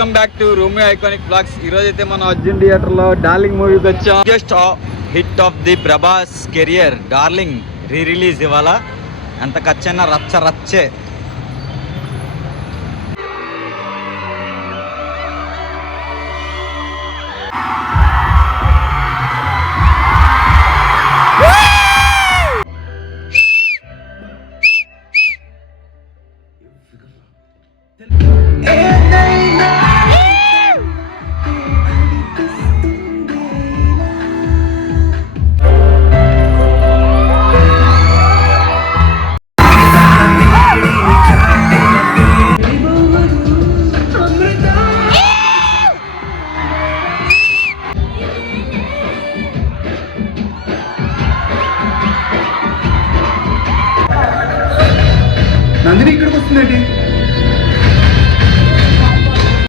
Welcome back to Romeo iconic blogs. ఈ రోజు అయితే మనం అర్జున్ థియేటర్ లో డార్లింగ్ మూవీకి వచ్చాం. Biggest hit of the Prabhas career darling re release ఇవాళ. ఎంత ఖర్చైనా రచ్చ రచ్చే. నందిని ఇక్కడికి వస్తుందండి.